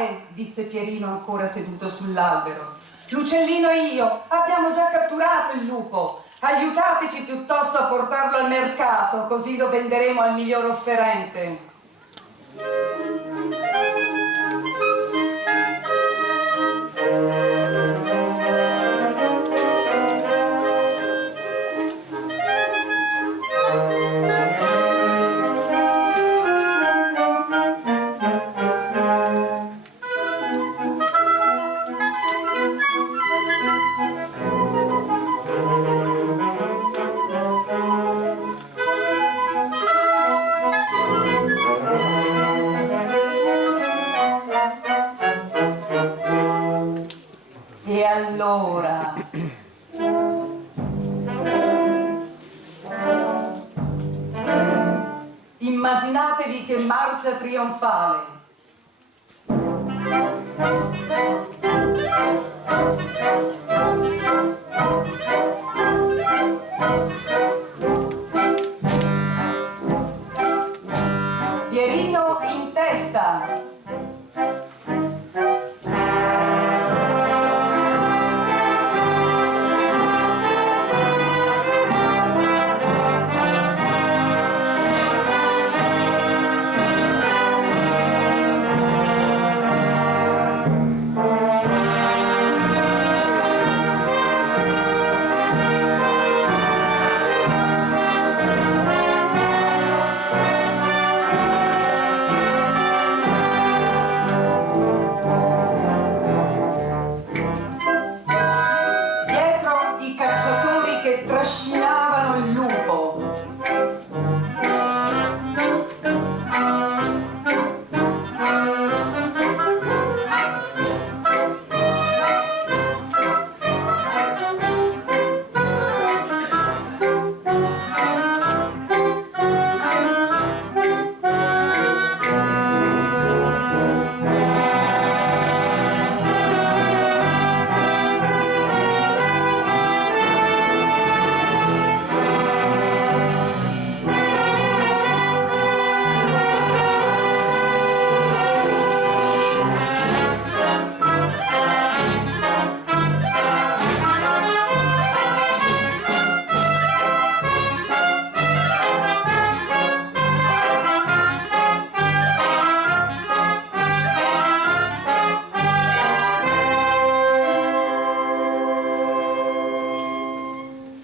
fare? Disse Pierino ancora seduto sull'albero. L'uccellino e io abbiamo già catturato il lupo. Aiutateci piuttosto a portarlo al mercato, così lo venderemo al miglior offerente. E allora, immaginatevi che marcia trionfale. Pierino in testa. Trascinavano il lupo.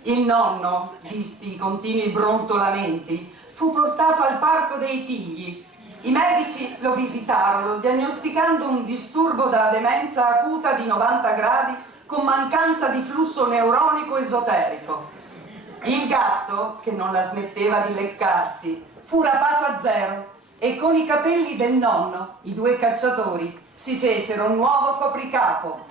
Il nonno, visti i continui brontolamenti, fu portato al Parco dei Tigli. I medici lo visitarono, diagnosticando un disturbo da demenza acuta di 90 gradi con mancanza di flusso neuronico esoterico. Il gatto, che non la smetteva di leccarsi, fu rapato a zero e con i capelli del nonno, i due cacciatori, si fecero un nuovo copricapo.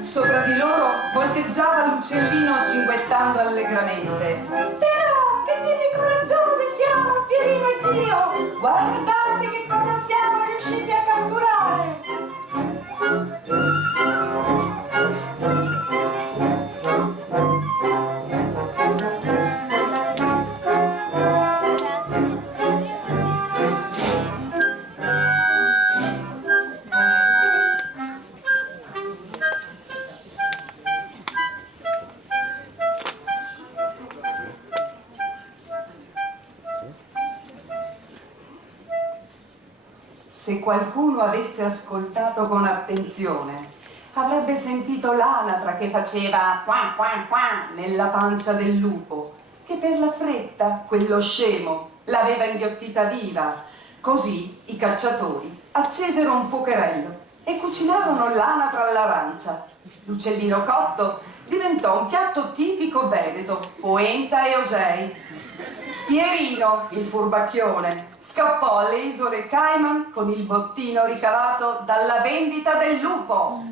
Sopra di loro volteggiava l'uccellino cinguettando allegramente. Però che tipi coraggiosi siamo, Pierino e Pio! Guardate che cosa siamo riusciti a catturare! Se qualcuno avesse ascoltato con attenzione, avrebbe sentito l'anatra che faceva quan quan quan nella pancia del lupo, che per la fretta, quello scemo, l'aveva inghiottita viva. Così i cacciatori accesero un fuocherello e cucinarono l'anatra all'arancia. L'uccellino cotto diventò un piatto tipico veneto, polenta e osei. Pierino, il furbacchione, scappò alle isole Cayman con il bottino ricavato dalla vendita del lupo.